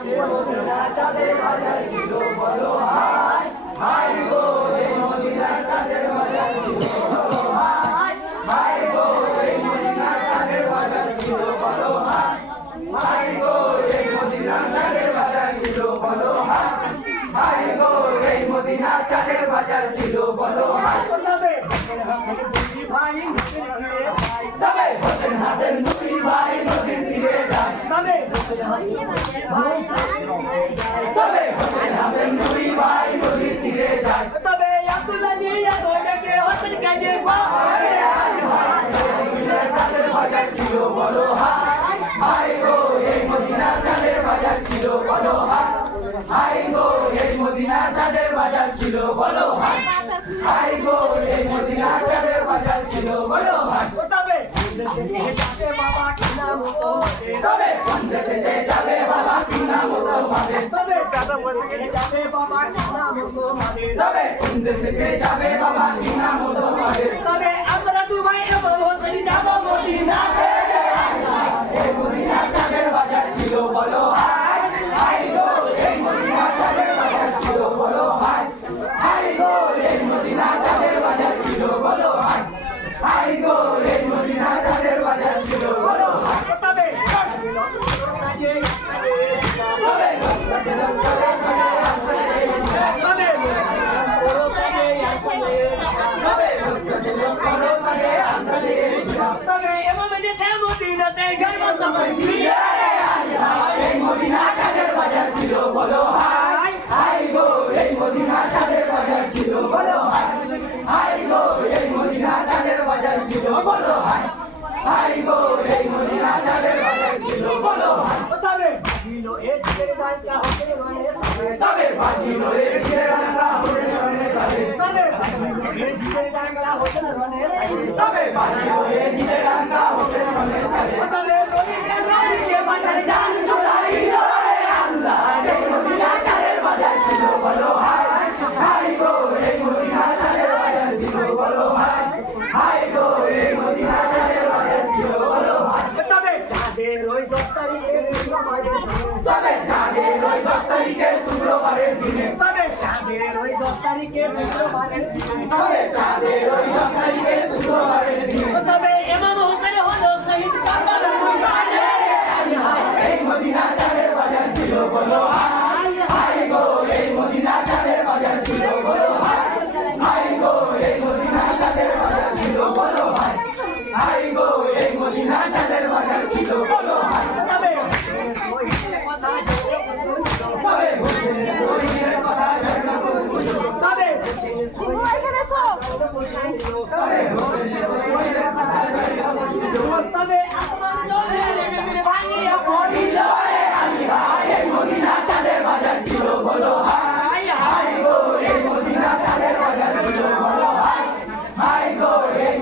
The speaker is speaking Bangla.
চাঁদের বাজার ছিল বলো হায় হায় গো এই মদিনা চাঁদের বাজার ছিল বলো হায় হায় গো এই মদিনা চাঁদের বাজার ছিল বলো হায় হায় গো এই মদিনা চাঁদের বাজার ছিল বলো হায় হায় গো এই মদিনা চাঁদের বাজার ছিল বলো হায় তবে হোসেন হাসান নুরি ভাই নদীর তীরে যায় তবে হোসেন হাসান নুরি ভাই নদীর তীরে যায় তবে আব্দুল্লাহ জিয়া বড়কে হোসেন কাজে পায় চাঁদের বাজার ছিল বলো হায় হায় গো এই মদিনা চাঁদের বাজার ছিল বলো হায় হায় গো এই মদিনা চাঁদের বাজার ছিল বলো হায় হায় গো এই মদিনা চাঁদের বাজার ছিল বলো হায় তবে কন্দেশে যাবে বাবা কিনা মতো ভাবে তবে যাবে বাবা কিনা মতো ভাবে তবে কন্দেশে যাবে বাবা কিনা মতো ভাবে তবে আমরা দুবাই এবং হোসেন যাব মদিনাতে এই মদিনা চাঁদের বাজার ছিল বলো হায় হায় গো এই মদিনা চাঁদের বাজার ছিল বলো হায় হায় গো এই মদিনা চাঁদের বাজার ছিল বলো হায় হায় গো এই মদিনা চাঁদের বাজার ছিল বলো হায় তবে মদিনা চাঁদের বাজার ছিল বলো হায় হায় গো এই মদিনা চাঁদের বাজার ছিল বলো হায় হায় গো এই মদিনা চাঁদের বাজার ছিল বলো হায় হায় গো এই মদিনা চাঁদের বাজার ছিল বলো হায় তবে বাজিলো এ জিরে ডাঙ্গা হোসেন রনে সাজে তবে বাজিলো এ জিরে ডাঙ্গা হোসেন রনে সাজে তবে বাজিলো এ জিরে ডাঙ্গা হোসেন রনে সাজে তবে নদীকে বাজার জান সোনাই রে আল্লাহ এই মদিনা চাঁদের বাজার ছিল বলো হায় হায় গো এই মদিনা চাঁদের বাজার ছিল বলো হায় হায় গো এই মদিনা চাঁদের বাজার ছিল বলো হায় তবে চাঁদের ওই 10 তারিখে শুক্রবারের দিনে তবে চাঁদের ওই 10 তারিখে শুক্রবারের দিনে তবে চাঁদের ওই 10 তারিখে শুক্রবারের দিনে তবে ইমাম হোসেন হলো শহীদ কারবালার ময়দানে এই মদিনা চাঁদের বাজার ছিল বলো হায় হায় গো এই মদিনা চাঁদের বাজার ছিল বলো হায় হায় গো এই মদিনা চাঁদের বাজার ছিল বলো হায় হায় গো এই মদিনা চাঁদের বাজার ছিল বলো হায় তবে মদিনা চাঁদের বাজার ছিল বলো হায় হায় গো এই মদিনা চাঁদের বাজার ছিল বলো হায় হায় গো এই